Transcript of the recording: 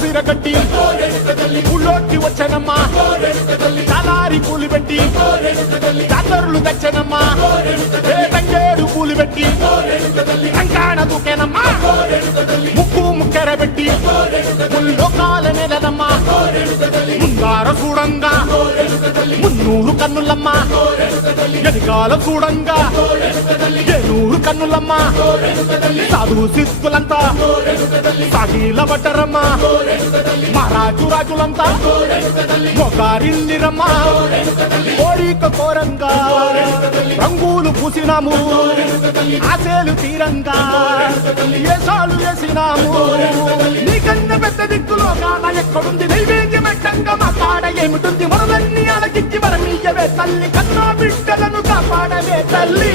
సిరగట్టి ఊళ్ళోకి వచ్చనమ్మా తలారి పూలు పెట్టి జాతరులు తెచ్చనమ్మా తంగేడు పూలు పెట్టి కంకాణ దూకేనమ్మా ముక్కు ముక్కెర పెట్టి ముల్లోకాల నెలనమ్మా ముందార చూడంగా మున్నూరు కన్నులమ్మా ఎదికాల చూడంగా ఏనూరు కన్నులమ్మా సాధు సిద్ధులంతా సాగిల పడ్డరమ్మా మహారాజు రాజులంతా మొగారిల్లిరమ్మా కోరిక కోరంగా రంగులు పూసినాము ఆశలు తీరంగా ఏసాలు వేసినాము నీకన్నా పెద్ద దిక్కులో కాన ఎక్కడుంది నైవేద్యం ఎట్టంగా మా కాడ ఏమిటుంది మనలన్నీ అలకించి మరమీయవే తల్లి కన్నా బిడ్డలను కాపాడవే తల్లి